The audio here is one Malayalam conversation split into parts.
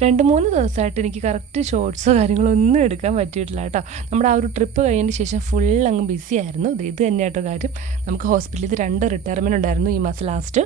2-3 ദിവസമായിട്ട് എനിക്ക് കറക്റ്റ് ഷോർട്സോ കാര്യങ്ങളോ ഒന്നും എടുക്കാൻ പറ്റിയിട്ടില്ല കേട്ടോ. നമ്മുടെ ആ ഒരു ട്രിപ്പ് കഴിഞ്ഞതിന് ശേഷം ഫുൾ അങ്ങ് ബിസി ആയിരുന്നു. ഇത് തന്നെയാട്ടോ കാര്യം. നമുക്ക് ഹോസ്പിറ്റലിൽ 2 റിട്ടയർമെൻറ്റ് ഉണ്ടായിരുന്നു ഈ മാസം ലാസ്റ്റ്,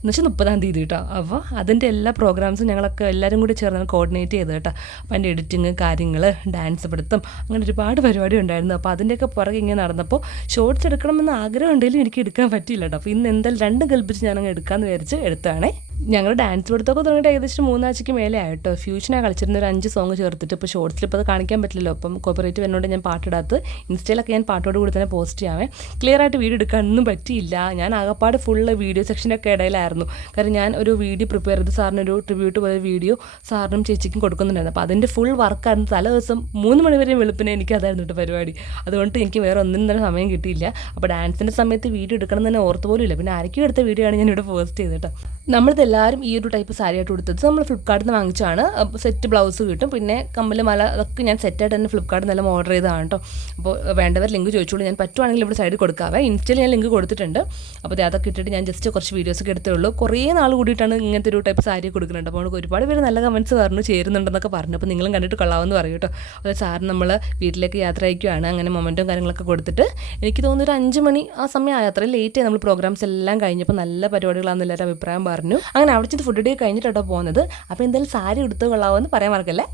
എന്നുവെച്ചാൽ 30-ാം തീയതി കേട്ടോ. അപ്പോൾ അതിൻ്റെ എല്ലാ പ്രോഗ്രാംസും ഞങ്ങളൊക്കെ എല്ലാവരും കൂടി ചേർന്ന് കോർഡിനേറ്റ് ചെയ്ത് കേട്ടോ. അപ്പോൾ അതിൻ്റെ എഡിറ്റിങ് കാര്യങ്ങൾ, ഡാൻസ് പഠിത്തം, അങ്ങനെ ഒരുപാട് പരിപാടി ഉണ്ടായിരുന്നു. അപ്പോൾ അതിൻ്റെയൊക്കെ പുറകെ ഇങ്ങനെ നടന്നപ്പോൾ ഷോർട്സ് എടുക്കണമെന്ന് ആഗ്രഹം ഉണ്ടെങ്കിലും എനിക്ക് എടുക്കാൻ പറ്റിയില്ല കേട്ടോ. അപ്പോൾ ഇന്ന് എന്തായാലും 2 കൽപ്പിച്ച് ഞാനങ്ങ് എടുക്കാമെന്ന് വിചാരിച്ച് എടുത്താണേ. ഞങ്ങൾ ഡാൻസ് പഠിത്തമൊക്കെ തുടങ്ങിയിട്ട് ഏകദേശം 3 ആഴ്ചയ്ക്ക് മേലെ ആയിട്ടോ. ഫ്യൂഷനാണ് കളിച്ചിരുന്ന ഒരു 5 സോങ് ചേർത്തിട്ട്. ഇപ്പോൾ ഷോർട്സിൽ ഇപ്പോൾ അത് കാണിക്കാൻ പറ്റില്ലല്ലോ, അപ്പം കോപ്പറേറ്റ് വരുന്നതുകൊണ്ട് ഞാൻ പാട്ടിടാത്ത്. ഇൻസ്റ്റയിലൊക്കെ ഞാൻ പാട്ടോട് കൂടി തന്നെ പോസ്റ്റ് ചെയ്യാമേ. ക്ലിയർ ആയിട്ട് വീഡിയോ എടുക്കാനൊന്നും പറ്റിയില്ല. ഞാൻ ആകപ്പാട് ഫുള്ള് വീഡിയോ സെക്ഷനൊക്കെ ഇടയിലായിരുന്നു. കാരണം ഞാൻ ഒരു വീഡിയോ പ്രിപ്പയർ ചെയ്ത് സാറിനൊരു ട്രിബ്യൂട്ട് പോലെ വീഡിയോ സാറിനും ചേച്ചിക്കും കൊടുക്കുന്നുണ്ടായിരുന്നു. അപ്പോൾ അതിൻ്റെ ഫുൾ വർക്കായിരുന്നു. തലേ ദിവസം 3 മണി വരെ വെളുപ്പിനെ എനിക്ക് അതായിരുന്നു കേട്ടോ പരിപാടി. അതുകൊണ്ട് എനിക്ക് വേറെ ഒന്നിനും തന്നെ സമയം കിട്ടിയില്ല. അപ്പോൾ ഡാൻസിൻ്റെ സമയത്ത് വീഡിയോ എടുക്കണം എന്ന് തന്നെ ഓർത്ത് പോലും ഇല്ല. പിന്നെ ആർക്കും എടുത്ത വീഡിയോ ആണ് ഞാൻ ഇവിടെ പോസ്റ്റ് ചെയ്തത് കേട്ടോ. നമ്മളിതെല്ലാവരും ഈ ഒരു ടൈപ്പ് സാരിയായിട്ട് കൊടുത്തത് നമ്മൾ ഫ്ലിപ്കാർട്ടിൽ നിന്ന് വാങ്ങിച്ചാണ്. സെറ്റ് ബ്ലൗസ് കിട്ടും, പിന്നെ കമ്മൽ, മല, അതൊക്കെ ഞാൻ സെറ്റായിട്ട് തന്നെ ഫ്ലിപ്കാർട്ടിൽ നിന്നെല്ലാം ഓർഡർ ചെയ്തതാണ് കേട്ടോ. അപ്പോൾ വേണ്ടവർ ലിങ്ക് ചോദിച്ചോളൂ. ഞാൻ പറ്റുവാണെങ്കിൽ ഇവിടെ സൈഡിൽ കൊടുക്കാവേ. ഇൻസ്റ്റയിൽ ഞാൻ ലിങ്ക് കൊടുത്തിട്ടുണ്ട്. അപ്പോൾ അതൊക്കെ ഇട്ടിട്ട് ഞാൻ ജസ്റ്റ് കുറച്ച് വീഡിയോസൊക്കെ എടുത്തേ ഉള്ളൂ. കുറേ നാൾ കൂടിയിട്ടാണ് ഇങ്ങനത്തെ ഒരു ടൈപ്പ് സാരി കൊടുക്കുന്നുണ്ട്. അപ്പോൾ നമുക്ക് ഒരുപാട് പേര് നല്ല കമൻറ്റ്സ് പറഞ്ഞു, ചേരുന്നുണ്ടെന്നൊക്കെ പറഞ്ഞു. അപ്പോൾ നിങ്ങളും കണ്ടിട്ട് കൊള്ളാമെന്ന് പറയും കേട്ടോ. അത് സാറിന് നമ്മൾ വീട്ടിലേക്ക് യാത്ര അയക്കുകയാണ്. അങ്ങനെ മൊമെൻറ്റും കാര്യങ്ങളൊക്കെ കൊടുത്തിട്ട് എനിക്ക് തോന്നുന്നു ഒരു 5 മണി ആ സമയം ആയി. അത്രയും ലേറ്റ് ആയി. നമ്മൾ പ്രോഗ്രാംസ് എല്ലാം കഴിഞ്ഞപ്പോൾ നല്ല പരിപാടികളാണെന്ന് എല്ലാവരും അഭിപ്രായം പറഞ്ഞു. അങ്ങനെ അവിടെ ചെന്ന് ഫുഡ് ഡേ കഴിഞ്ഞിട്ടാട്ടോ പോകുന്നത്. അപ്പോൾ എന്തായാലും സാരി എടുത്ത് കൊള്ളാമെന്ന് പറയാൻ മറക്കല്ലേ.